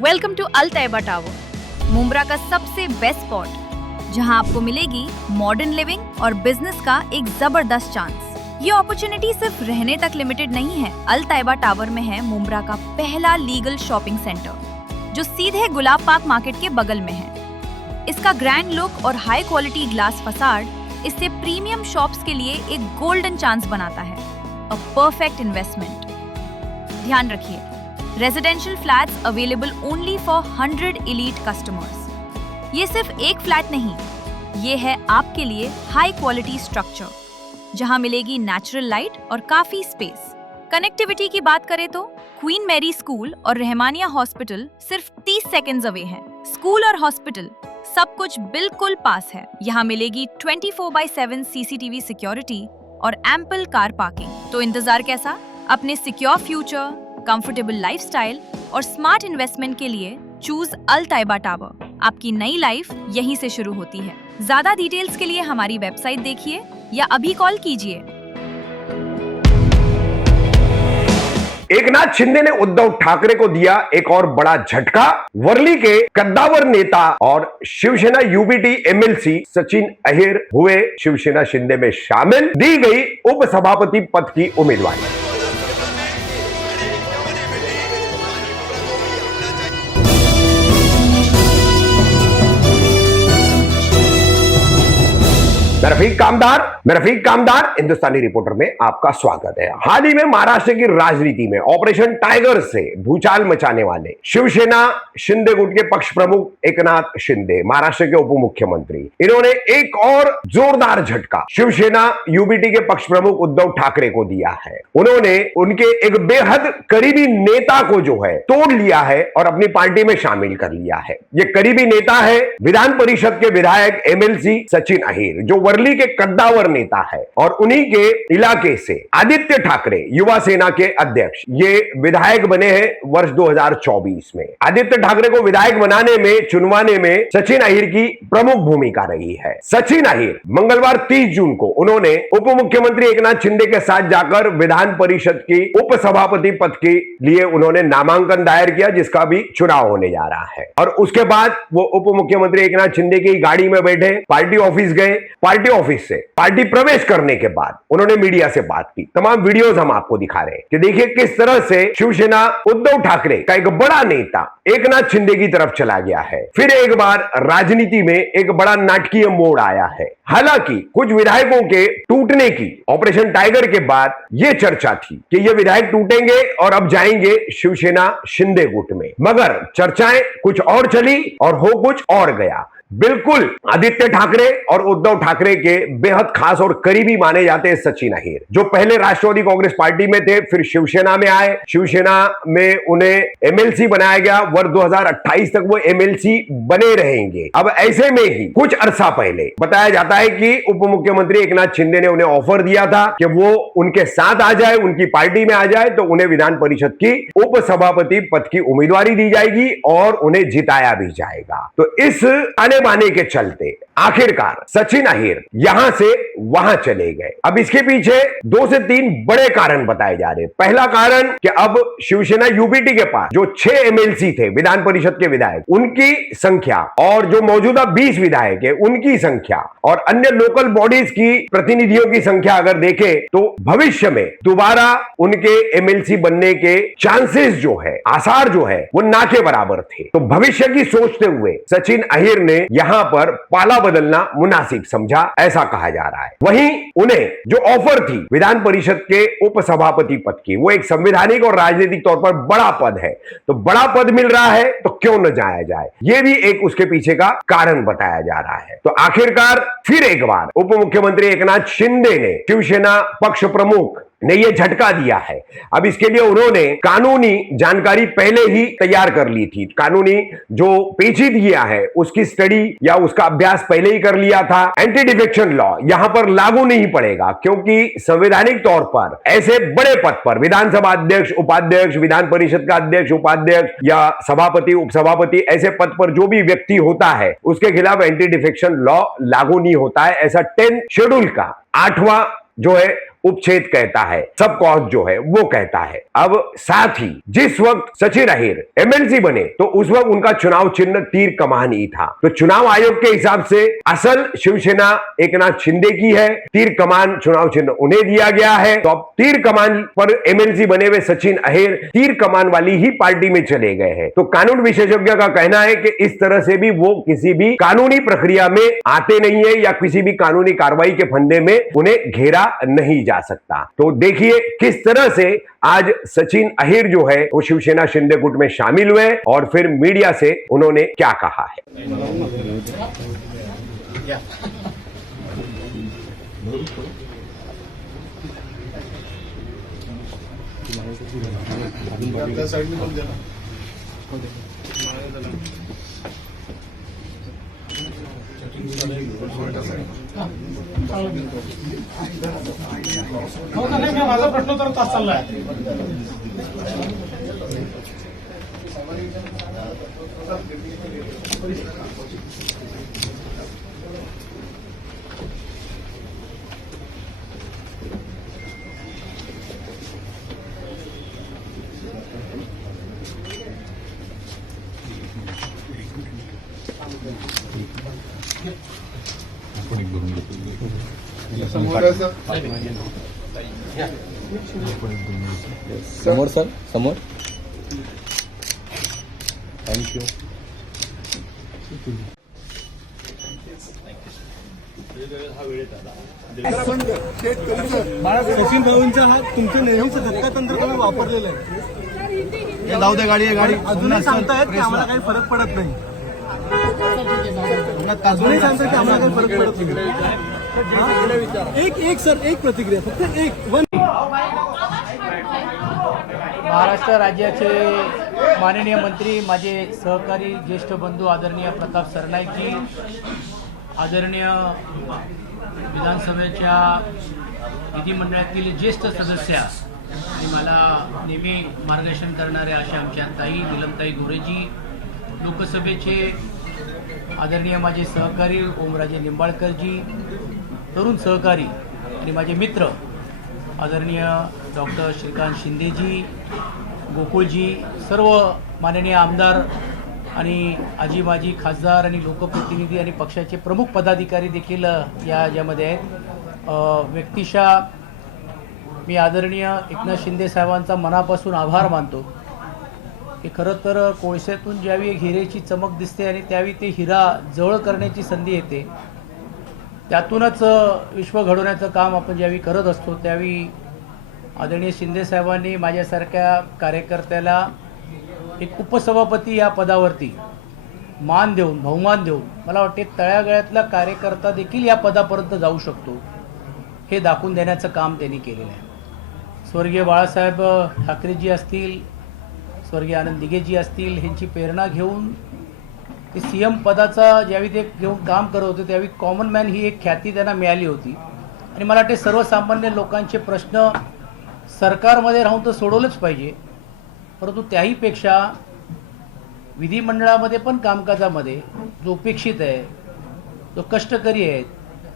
Welcome to Al Tayyaba tower, Mumbra का सबसे best spot, जहां आपको मिलेगी मॉडर्न लिविंग और बिजनेस का एक जबरदस्त चांस। ये अपॉर्चुनिटी सिर्फ रहने तक लिमिटेड नहीं है। अल तैयबा टावर में है मुंब्रा का पहला लीगल शॉपिंग सेंटर, जो सीधे गुलाब पार्क मार्केट के बगल में है। इसका ग्रैंड लुक और हाई क्वालिटी ग्लास फसाड इसे प्रीमियम शॉप्स के लिए एक गोल्डन चांस बनाता है। A perfect investment. ध्यान रखिए, residential flats available only for 100 elite customers. ये सिर्फ एक फ्लैट नहीं, ये है आपके लिए हाई क्वालिटी स्ट्रक्चर, जहां मिलेगी नेचुरल लाइट और काफी स्पेस। कनेक्टिविटी की बात करें तो क्वीन मैरी स्कूल और रहमानिया हॉस्पिटल सिर्फ 30 सेकेंड्स अवे है। स्कूल और हॉस्पिटल सब कुछ बिल्कुल पास है। यहाँ मिलेगी 24/7 CCTV सिक्योरिटी और एम्पल कार पार्किंग। तो इंतजार कैसा? अपने सिक्योर फ्यूचर, कंफर्टेबल लाइफस्टाइल और स्मार्ट इन्वेस्टमेंट के लिए चूज अल तैयबा टावर। आपकी नई लाइफ यहीं से शुरू होती है। ज्यादा डिटेल्स के लिए हमारी वेबसाइट देखिए या अभी कॉल कीजिए। एकनाथ शिंदे ने उद्धव ठाकरे को दिया एक और बड़ा झटका। वर्ली के कद्दावर नेता और शिवसेना UBT MLC सचिन अहिर हुए शिवसेना शिंदे में शामिल। दी गई उपसभापति पद की उम्मीदवारी। मैं रफीक कामदार हिंदुस्तानी रिपोर्टर में आपका स्वागत है। हाल ही में महाराष्ट्र की राजनीति में ऑपरेशन टाइगर से भूचाल मचाने वाले शिवसेना शिंदे गुट के पक्ष प्रमुख एकनाथ शिंदे, महाराष्ट्र के उप मुख्यमंत्री, इन्होंने एक और जोरदार झटका शिवसेना UBT के पक्ष प्रमुख उद्धव ठाकरे को दिया है। उन्होंने उनके एक बेहद करीबी नेता को जो है तोड़ लिया है और अपनी पार्टी में शामिल कर लिया है। ये करीबी नेता है विधान परिषद के विधायक MLC सचिन अहिर, जो वर्ली के कद्दावर नेता है, और उन्हीं के इलाके से आदित्य ठाकरे, युवा सेना के अध्यक्ष, ये विधायक बने हैं वर्ष 2024 में। आदित्य ठाकरे को विधायक बनाने में, चुनवाने में सचिन अहिर की प्रमुख भूमिका रही है। सचिन अहिर मंगलवार 30 जून को उन्होंने उप मुख्यमंत्री एकनाथ शिंदे के साथ जाकर विधान परिषद की उपसभापति पद के लिए उन्होंने नामांकन दायर किया, जिसका भी चुनाव होने जा रहा है। और उसके बाद वो उप मुख्यमंत्री एकनाथ शिंदे की गाड़ी में बैठे पार्टी ऑफिस गए। पार्टी ऑफिस से पार्टी प्रवेश करने के बाद उन्होंने मीडिया से बात की। तमाम वीडियोस हम आपको दिखा रहे हैं कि देखिए किस तरह से शिवसेना उद्धव ठाकरे का एक बड़ा नेता एकनाथ शिंदे की तरफ चला गया है। फिर एक बार राजनीति में एक बड़ा नाटकीय मोड़ आया है। हालांकि कुछ विधायकों के टूटने की ऑपरेशन टाइगर के बाद यह चर्चा थी कि ये विधायक टूटेंगे और अब जाएंगे शिवसेना शिंदे गुट में, मगर चर्चाएं कुछ और चली और हो कुछ और गया। बिल्कुल आदित्य ठाकरे और उद्धव ठाकरे के बेहद खास और करीबी माने जाते हैं सचिन अहिर, जो पहले राष्ट्रवादी कांग्रेस पार्टी में थे, फिर शिवसेना में आए। शिवसेना में उन्हें MLC बनाया गया। वर्ष 2028 तक वो MLC बने रहेंगे। अब ऐसे में ही कुछ अरसा पहले बताया जाता है कि उप मुख्यमंत्री एकनाथ शिंदे ने उन्हें ऑफर दिया था कि वो उनके साथ आ जाए, उनकी पार्टी में आ जाए, तो उन्हें विधान परिषद की उपसभापति पद की उम्मीदवारी दी जाएगी और उन्हें जिताया भी जाएगा। तो इस बाने के चलते आखिरकार सचिन अहिर यहां से वहां चले गए। अब इसके पीछे 2 से 3 बड़े कारण बताए जा रहे हैं। पहला कारण कि अब शिवसेना UBT के पास जो 6 MLC थे विधान परिषद के विधायक, उनकी संख्या और जो मौजूदा 20 विधायक है उनकी संख्या और अन्य लोकल बॉडीज की प्रतिनिधियों की संख्या अगर देखें तो भविष्य में दोबारा उनके MLC बनने के चांसेस जो है, आसार जो है, वो ना के बराबर थे। तो भविष्य की सोचते हुए सचिन अहिर ने यहां पर पाला बदलना मुनासिब समझा, ऐसा कहा जा रहा है। वहीं उन्हें जो ऑफर थी विधान परिषद के उपसभापति पद की, वो एक संवैधानिक और राजनीतिक तौर पर बड़ा पद है। तो बड़ा पद मिल रहा है तो क्यों न जाया जाए, ये भी एक उसके पीछे का कारण बताया जा रहा है। तो आखिरकार फिर एक बार उप मुख्यमंत्री एकनाथ शिंदे ने शिवसेना पक्ष प्रमुख ने यह झटका दिया है। अब इसके लिए उन्होंने कानूनी जानकारी पहले ही तैयार कर ली थी। कानूनी जो पेचीदगियां है उसकी स्टडी या उसका अभ्यास पहले ही कर लिया था। एंटी डिफेक्शन लॉ यहां पर लागू नहीं पड़ेगा, क्योंकि संवैधानिक तौर पर ऐसे बड़े पद पर विधानसभा अध्यक्ष, उपाध्यक्ष, विधान परिषद का अध्यक्ष, उपाध्यक्ष या सभापति, उपसभापति, ऐसे पद पर जो भी व्यक्ति होता है उसके खिलाफ एंटी डिफेक्शन लॉ लागू नहीं होता है। ऐसा 10 शेड्यूल का 8वां जो है उपछेद कहता है, सब कॉज जो है वो कहता है। अब साथ ही जिस वक्त सचिन अहिर एमएलसी बने तो उस वक्त उनका चुनाव चिन्ह तीर कमान ही था। तो चुनाव आयोग के हिसाब से असल शिवसेना एकनाथ शिंदे की है, तीर कमान चुनाव चिन्ह उन्हें दिया गया है। तो अब तीर कमान पर एमएलसी बने हुए सचिन अहिर तीर कमान वाली ही पार्टी में चले गए हैं। तो कानून विशेषज्ञ का कहना है कि इस तरह से भी वो किसी भी कानूनी प्रक्रिया में आते नहीं है या किसी भी कानूनी कार्रवाई के फंदे में उन्हें घेरा नहीं जा सकता। तो देखिए किस तरह से आज सचिन अहिर जो है वो शिवसेना शिंदे गुट में शामिल हुए और फिर मीडिया से उन्होंने क्या कहा है। माझा प्रश्न तर तास चाललाय। समोर सर, समोर। थँक्यू। सचिन भाऊंचा हा तुमचं नेहमीचं धक्कातंत्र तुम्ही वापरलेलं आहे। जाऊ द्या, गाडी आहे, गाडी अजूनही सांगतायत की आम्हाला काही फरक पडत नाही। अजूनही सांगतायत की आम्हाला काही फरक पडत नाही। एक सर, एक प्रतिक्रिया, फक्त एक वन। महाराष्ट्र राज्याचे माननीय मंत्री, माझे सहकारी, ज्येष्ठ बंधू आदरणीय प्रताप सरनाईकजी, आदरणीय विधानसभेच्या विधिमंडळातील ज्येष्ठ सदस्य आणि मला नेहमी मार्गदर्शन करणारे अशा आमच्या ताई नीलमताई गोरेजी, लोकसभेचे आदरणीय माझे सहकारी ओमराजे निंबाळकरजी, तरुण सहकारी आणि माझे मित्र आदरणीय डॉक्टर श्रीकांत शिंदेजी, गोकुळजी, सर्व माननीय आमदार आणि आजी माजी खासदार आणि लोकप्रतिनिधी आणि पक्षाचे प्रमुख पदाधिकारी देखील या यामध्ये आहेत। व्यक्तिशः मी आदरणीय एकनाथ शिंदे साहेबांचा मनापासून आभार मानतो की खरं तर कोळशातून ज्यावेळी एक हिरेची चमक दिसते आणि त्यावेळी ते हिरा जवळ करण्याची संधी येते, त्यातूनच विश्व घडवण्याचं काम आपण ज्यावेळी करत असतो त्यावेळी आदरणीय शिंदे साहेबांनी माझ्यासारख्या कार्यकर्त्याला एक उपसभापती या पदावरती मान देऊन, बहुमान देऊन, मला वाटते तळागाळातला कार्यकर्ता देखील या पदापर्यंत जाऊ शकतो हे दाखवून देण्याचं काम त्यांनी केलेलं आहे। स्वर्गीय बाळासाहेब ठाकरेजी असतील, स्वर्गीय आनंद दिघेजी असतील, ह्यांची प्रेरणा घेऊन ते सीएम पदाचा ज्यावेळी ते घेऊन काम करत होते त्यावेळी कॉमन मॅन ही एक ख्याती त्यांना मिळाली होती आणि मला वाटते सर्वसामान्य लोकांचे प्रश्न सरकारमध्ये राहून तर सोडवलंच पाहिजे, परंतु त्याहीपेक्षा विधिमंडळामध्ये पण कामकाजामध्ये जो अपेक्षित आहे, जो कष्टकरी आहे,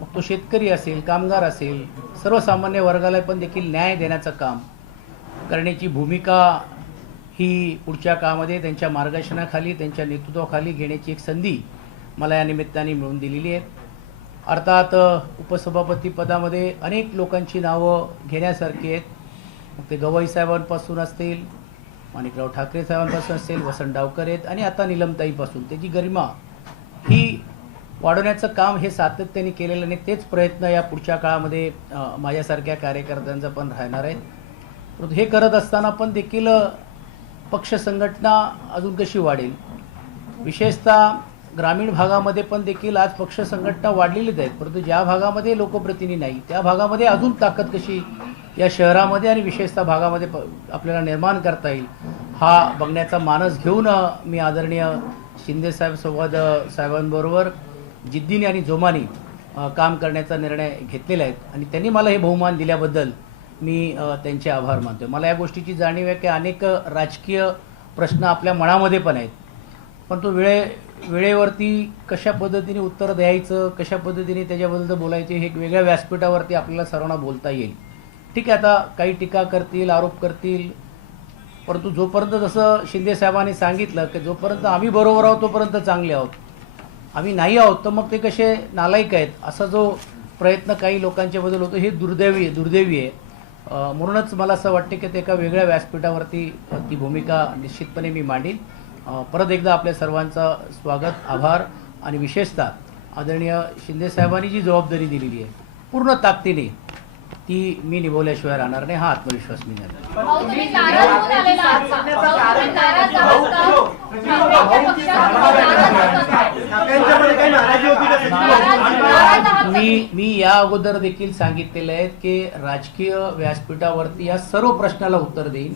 मग तो शेतकरी असेल, कामगार असेल, सर्वसामान्य वर्गाला पण देखील न्याय देण्याचं काम करण्याची भूमिका ही पुढच्या काळामध्ये त्यांच्या मार्गदर्शनाखाली, त्यांच्या नेतृत्वाखाली घेण्याची एक संधी मला या निमित्ताने मिळून दिलेली आहे। अर्थात उपसभापती पदामध्ये अनेक लोकांची नावं घेण्यासारखी आहेत, मग ते गवई साहेबांपासून असतील, माणिकराव ठाकरे साहेबांपासून असेल, वसंत डावकर आहेत आणि आता नीलमताईपासून त्याची गरिमा ही वाढवण्याचं काम हे सातत्याने केलेलं आणि तेच प्रयत्न या पुढच्या काळामध्ये माझ्यासारख्या कार्यकर्त्यांचा पण राहणार आहे। परंतु हे करत असताना पण देखील पक्ष संघटना अजून कशी वाढेल, विशेषतः ग्रामीण भागामध्ये पण देखील आज पक्ष संघटना वाढलेलीच आहेत, परंतु ज्या भागामध्ये लोकप्रतिनिधी नाही त्या भागामध्ये अजून ताकद कशी या शहरामध्ये आणि विशेषतः भागामध्ये आपल्याला निर्माण करता येईल हा बघण्याचा मानस घेऊन मी आदरणीय शिंदे साहेबांबरोबर जिद्दीने आणि जोमाने काम करण्याचा निर्णय घेतलेला आहे आणि त्यांनी मला हे बहुमान दिल्याबद्दल मी त्यांचे आभार मानतो। मला या गोष्टीची जाणीव आहे की अनेक राजकीय प्रश्न आपल्या मनामध्ये पण आहेत, पण तो वेळेवरती कशा पद्धतीने उत्तर द्यायचं, कशा पद्धतीने त्याच्याबद्दल बोलायचे हे वेगळ्या व्यासपीठावरती आपल्याला सर्वांना बोलता येईल ठीक आहे, आता काही टीका करतील, आरोप करतील, परंतु जोपर्यंत जसं शिंदे साहेबांनी सांगितलं की जोपर्यंत आम्ही बरोबर आहोत तोपर्यंत चांगले आहोत, आम्ही नाही आहोत तर मग ते कसे नालायक आहेत, असा जो प्रयत्न काही लोकांच्या बद्दल होतो हे दुर्दैवी आहे. म्हणूनच मला असं वाटतं की ते एका वेगळ्या व्यासपीठावरती ती भूमिका निश्चितपणे मी मांडीन. परत एकदा आपल्या सर्वांचा स्वागत, आभार आणि विशेषतः आदरणीय शिंदे साहेबांनी जी जबाबदारी दिलेली आहे पूर्ण ताकदीने ती मी निभवल्याशिवाय राहणार नाही, हा आत्मविश्वास मी नाही. तुम्ही नाराज होऊन आलेला आहात का? तुम्ही नाराज आहात का? आपल्या पक्षात त्यांच्यामध्ये काही नाराजी होती का? नाराज आहात का? मी या अगोदर देखील सांगितलेलं आहे की राजकीय व्यासपीठावरती या सर्व प्रश्नाला उत्तर देईन.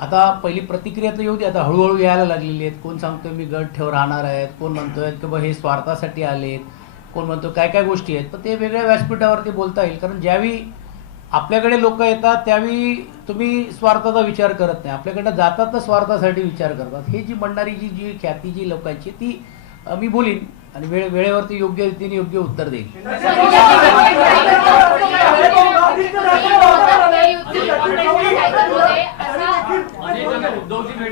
आता पहिली प्रतिक्रिया तर येऊ दे, आता हळूहळू यायला लागलेली आहेत. कोण सांगतोय मी गट ठेव राहणार आहेत, कोण म्हणतोय की बा हे स्वार्थासाठी आलेत, कोण म्हणतो काय काय गोष्टी आहेत. पण ते वेगळ्या व्यासपीठावरती बोलता येईल, कारण ज्यावेळी आपल्याकडे लोक येतात त्यावेळी तुम्ही स्वार्थाचा विचार करत नाही, आपल्याकडनं जातात तर स्वार्थासाठी विचार करतात. हे जी म्हणणारी जी ख्याती जी लोकांची ती मी बोलीन आणि वेळेवरती योग्य रीतीने योग्य उत्तर देईल.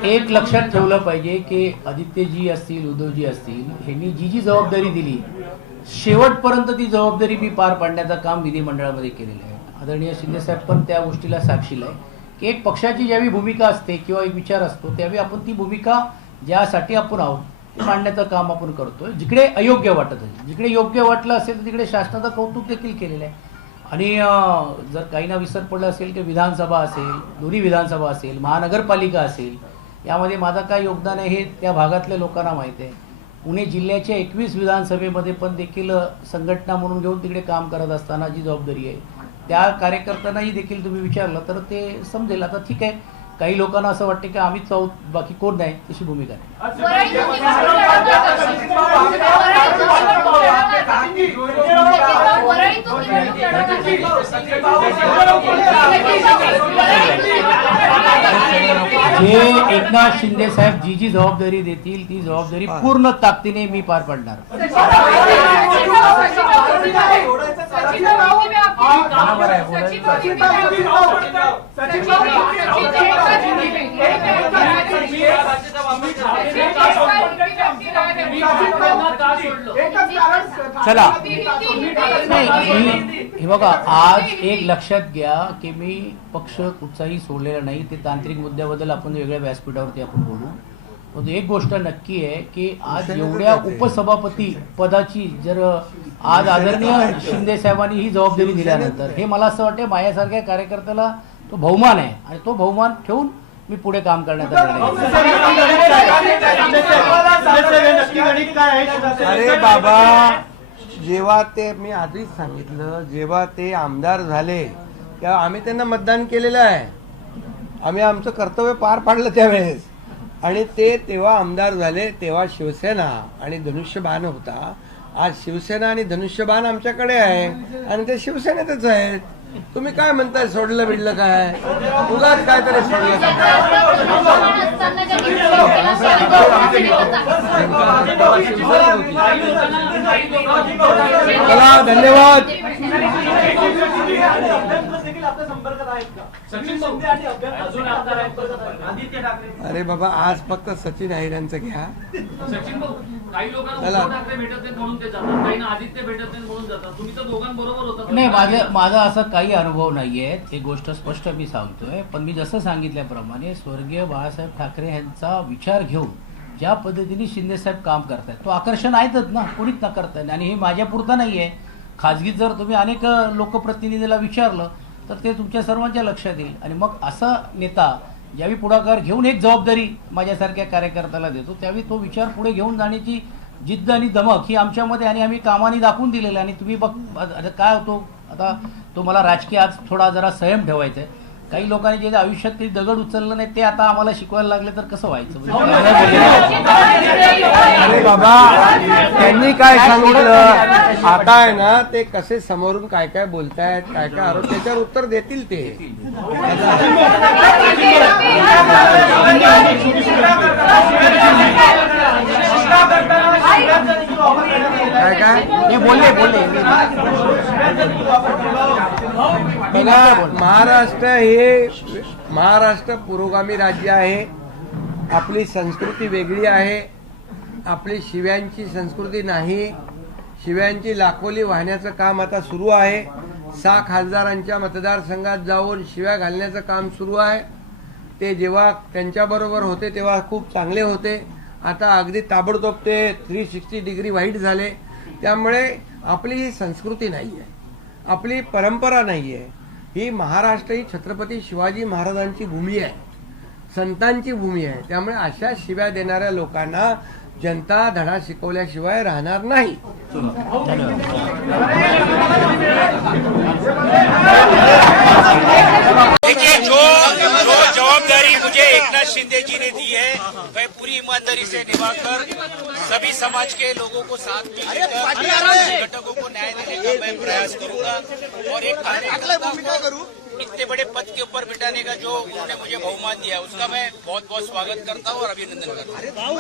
एक लक्षात ठेवलं पाहिजे की आदित्यजी असतील, उद्धवजी असतील, ह्यांनी जी जबाबदारी दिली शेवटपर्यंत ती जबाबदारी मी पार पाडण्याचं काम विधिमंडळामध्ये केलेलं आहे. आदरणीय शिंदेसाहेब पण त्या गोष्टीला साक्षीला आहे की एक पक्षाची ज्यावेळी भूमिका असते किंवा एक विचार असतो त्यावेळी आपण ती भूमिका ज्यासाठी आपण आहोत ते मांडण्याचं काम आपण करतोय. जिकडे अयोग्य वाटत आहे, जिकडे योग्य वाटलं असेल तर तिकडे शासनाचं कौतुक देखील केलेलं आहे. आणि जर काहींना विसर पडलं असेल की विधानसभा असेल, दोन्ही विधानसभा असेल, महानगरपालिका असेल, यामध्ये माझं काय योगदान आहे हे त्या भागातल्या लोकांना माहीत आहे. पुणे जिल्ह्याच्या 21 विधानसभेमध्ये पण देखील संघटना म्हणून घेऊन तिकडे काम करत असताना जी जबाबदारी आहे त्या कार्यकर्त्यांनाही देखील तुम्ही विचारलं तर ते समजेल. आता ठीक आहे, काही लोकांना असं वाटतं की आम्हीच आहोत बाकी कोण नाही, तशी भूमिका नाही. जे एकनाथ शिंदे साहेब जी जबाबदारी देतील ती जबाबदारी पूर्ण ताकदीने मी पार पाडणार. चला हे बघा, आज एक लक्षात घ्या की मी पक्ष कुठचाही सोडलेला नाही. ते तांत्रिक मुद्द्याबद्दल आपण वेगळ्या व्यासपीठावरती आपण बोलू. पण एक गोष्ट नक्की आहे की आज एवढ्या उपसभापती पदाची जर आज आदरणीय शिंदे साहेबांनी ही जबाबदारी दिल्यानंतर हे मला असं वाटतं माझ्यासारख्या कार्यकर्त्याला तो बहुमान आहे आणि तो बहुमान ठेवून मी पुढे काम करण्याचा अरे बाबा, जेव्हा ते मी आधीच सांगितलं, जेव्हा ते आमदार झाले तेव्हा आम्ही त्यांना मतदान केलेलं आहे, आम्ही आमचं कर्तव्य पार पाडलं त्यावेळेस. आणि ते तेव्हा आमदार झाले तेव्हा शिवसेना आणि धनुष्यबाण होता. आज शिवसेना आणि धनुष्यबाण आमच्याकडे आहे आणि ते शिवसेनेतच आहेत. तुम्ही काय म्हणताय सोडलं बिडलं काय, उगाच काय तरी सोडलं. चला, धन्यवाद. अरे बाबा, आज फक्त सचिन अहिरांचं घ्या. काही लोकांना ठाकरे भेटत नाहीत म्हणून ते जातात, काही आदित्य भेटत नाहीत म्हणून जातात. तुम्ही तर दोघांबरोबर होता. नाही, माझा असा काही अनुभव नाहीये, ही गोष्ट स्पष्ट मी सांगतोय. पण मी जसं सांगितल्याप्रमाणे स्वर्गीय बाळासाहेब ठाकरे यांचा विचार घेऊन ज्या पद्धतीने शिंदे साहेब काम करतायत तो आकर्षण आहेतच ना, कोणीच न करताय. आणि हे माझ्या पुरतं नाहीये, खाजगीत जर तुम्ही अनेक लोकप्रतिनिधीला विचारलं तर ते तुमच्या सर्वांच्या लक्षात येईल. आणि मग असा नेता ज्यावेळी पुढाकार घेऊन एक जबाबदारी माझ्यासारख्या कार्यकर्त्याला देतो त्यावेळी तो विचार पुढे घेऊन जाण्याची जिद्द आणि दमक ही आमच्यामध्ये आणि आम्ही कामाने दाखवून दिलेलं आहे. आणि तुम्ही बघ काय होतो आता, तो मला राजकीय आज थोडा जरा संयम ठेवायचा आहे. काही लोकांनी जे आयुष्यात काही दगड उचललं नाही ते आता आम्हाला शिकवायला लागले तर कसं व्हायचं. अरे बाबा, त्यांनी काय सांगितलं आता आहे ना, ते कसे समोरून काय काय बोलतायत, काय काय आरोप, त्याच्यावर उत्तर देतील ते. काय काय हे बोलले बघा, महाराष्ट्र पुरोगामी राज्य आहे. आपली संस्कृती वेगळी आहे. आपली शिव्यांची संस्कृती नाही. शिव्यांची लाखोली वाहण्याचं काम आता सुरू आहे. 6 खासदारांच्या मतदारसंघात जाऊन शिव्या घालण्याचं काम सुरू आहे. ते जेव्हा त्यांच्याबरोबर होते तेव्हा खूप चांगले होते. आता अगदी ताबडतोब ते 360 डिग्री वाईट झाले. त्यामुळे आपली ही संस्कृती नाही आहे, आपली परंपरा नाही आहे. ही महाराष्ट्र ही छत्रपती शिवाजी महाराजांची भूमी आहे, संतांची भूमी आहे. त्यामुळे अशा शिव्या देणाऱ्या लोकांना जनता धडा शिकवल्याशिवाय राहणार नाही. देखिए, जो जवाबदारी मुझे एकनाथ शिंदे जी ने दी है मैं पूरी ईमानदारी से निभाकर सभी समाज के लोगों को साथ में लेकर संगठकों को न्याय देने का मैं प्रयास करूंगा और एक इतने बड़े पद के ऊपर बिठाने का जो उन्होंने मुझे बहुमान दिया है उसका मैं बहुत बहुत स्वागत करता हूं और अभिनंदन करता हूं.